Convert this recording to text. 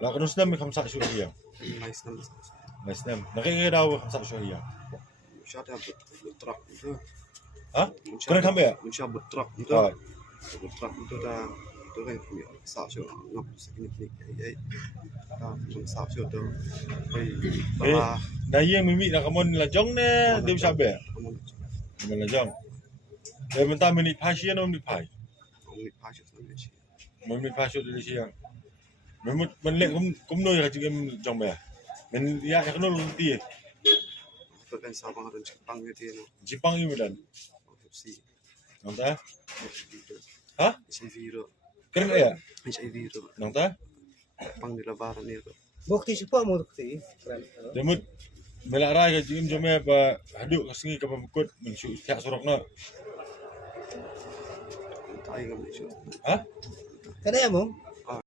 لا كنوس نم 5 شهور ما يسلم. ما يسلم نغير داو 5 شهور مش هذا بالطرق itu. ها كنا كم يا مش بالطرق itu. طيب Bertrap itu dah tu kan punya sahsyat ngap signifikan ai mun sahsyat tu ai bah naya mimi nak kamu lajong ne dia bisa be kamu lajong dia mentah minit pasien atau minit pai ni pasal ni sih minit pasien dari siang memang menlek kum noi ka jigem jong be men ya ekno lunti tu kan sabang dan Jepang itu no Jepang ini dan si nonta ha HIV itu keren ya HIV itu nonta Jepang di lebaran itu Bukti siapa mau bukti? demut melarai ka jigem jome ba haduk kasingi ka pamukut mensu tiak sorokna tai ngam itu ha Kada ya mong?